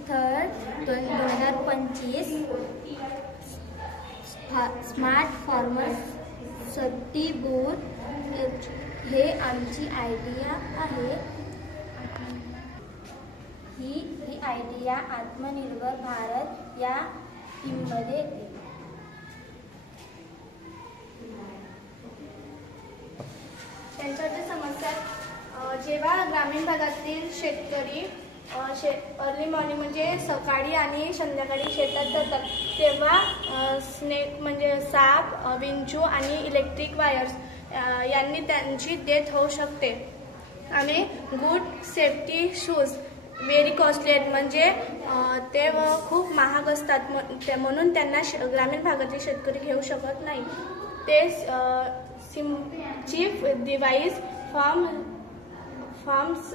3, 2025 smart farmer safety board हे आमची idea आहे। ही आयडिया आत्मनिर्भर भारत या टीममध्ये येते। त्यांच्या समस्या जेव्हा ग्रामीण भागातील शेतकरी अर्ली मॉर्निंग म्हणजे सकाळी आणि संध्याकाळी शेतात जातात, तेव्हा स्नेक म्हणजे साप, विंचू आणि इलेक्ट्रिक वायर्स यांनी त्यांची डेथ होऊ शकते। आणि good safety shoes very costly आहेत, म्हणजे ते खूप महाग असतात, म्हणून त्यांना ग्रामीण भागातील शेतकरी घेऊ शकत नाही। ते chief device farms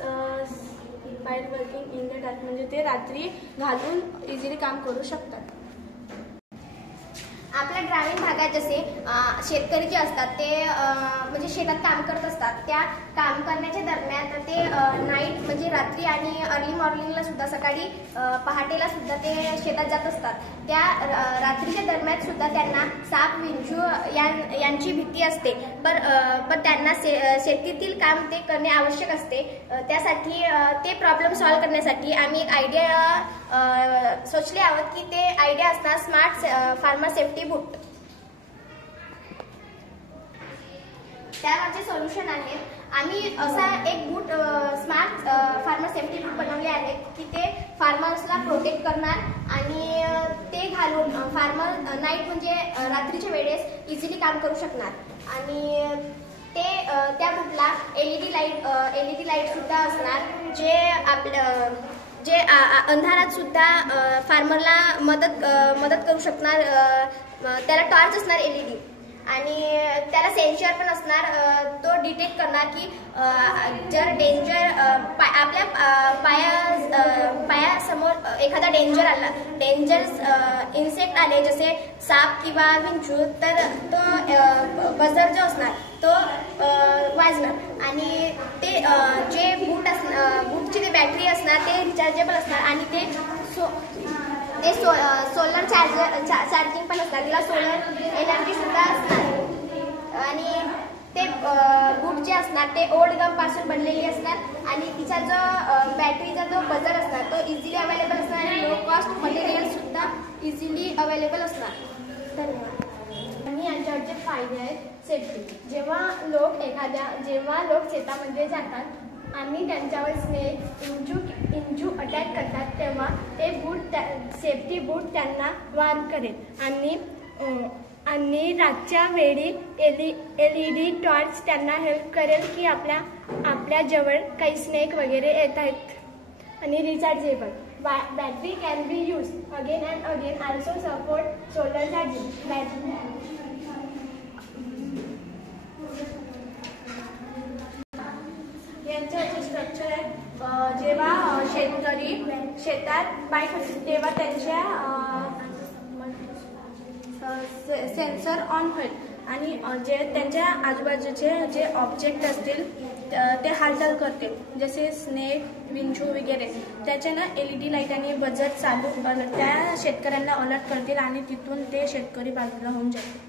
by working in the dark, म्हणजे ते रात्री घालून इझिली काम करू शकतात। आपल्या ग्रामीण भागात जसे शेतकरी जे असतात ते म्हणजे शेतात काम करत असतात, त्या काम करण्याच्या दरम्यान ते नाईट म्हणजे रात्री आणि अर्ली मॉर्निंगला सुद्धा, सकाळी पहाटेला सुद्धा ते शेतात जात असतात। त्या रात्रीच्या दरम्यान सुद्धा त्यांना साप, विंचू यांची भीती असते, पण त्यांना शेतीतील काम ते करणे आवश्यक असते। त्यासाठी ते प्रॉब्लेम सॉल्व्ह करण्यासाठी आम्ही एक आयडिया सोचले आहोत की ते आयडिया असणार स्मार्ट फार्मर सेफ्टी बूट। त्यामागचे सोल्युशन आहे, आम्ही असा एक बूट स्मार्ट फार्मर सेफ्टी बूट बनवले आहे की ते फार्मर्सला प्रोटेक्ट करणार आणि ते घालून फार्मर नाईट म्हणजे रात्रीच्या वेळेस इझिली काम करू शकणार। आणि त्या बूटला एलईडी लाईट सुद्धा असणार, जे अंधारात सुद्धा फार्मरला मदत करू शकणार। त्याला टॉर्च असणार एलईडी, आणि त्याला सेन्सर पण असणार, तो डिटेक्ट करणार की जर डेंजर आपल्या पायासमोर एखादा डेंजर इन्सेक्ट आले, जसे साप किंवा विंचू, तर तो बजर जो असणार तो वाजणार। आणि ते जे बूटची जे बॅटरी असणार ते रिचार्जेबल असणार, आणि ते सोलर चार्जिंग पण असणार, तिला सोलर एनर्जी सुद्धा असणार। आणि ते बूट जे असणार ते ओल्ड गम पासून बनलेली असणार, आणि तिचा जो बॅटरीचा जो बजर असणार तो इझिली अवेलेबल असणार, आणि लो कॉस्ट मटेरियल सुद्धा इझिली अवेलेबल असणार। धन्यवाद। आणि यांच्यावरचे फायदे आहेत सेफ्टी। जेव्हा लोक शेतामध्ये जातात आणि त्यांच्यावर स्नेक, इंचू अटॅक करतात, तेव्हा ते सेफ्टी बूट त्यांना वॉर्न करेल। आणि रातच्या वेळी एलईडी टॉर्च त्यांना हेल्प करेल की आपल्या जवळ काही स्नेक वगैरे येत आहेत। आणि rechargeable battery can be use again and again, also support solar charging. यांचं जे स्ट्रक्चर आहे, जेव्हा शेतकरी शेतात बाईक होते तेव्हा त्यांच्या सेन्सर ऑन होईल, आणि जे त्यांच्या आजूबाजूचे जे ऑब्जेक्ट असतील ते हालचाल करतील, जसे स्नेक, विंचू वगैरे, त्याच्यानं एलईडी लाईट आणि बजर चालू त्या शेतकऱ्यांना अलर्ट करतील, आणि तिथून ते शेतकरी बाजूला होऊन जातील।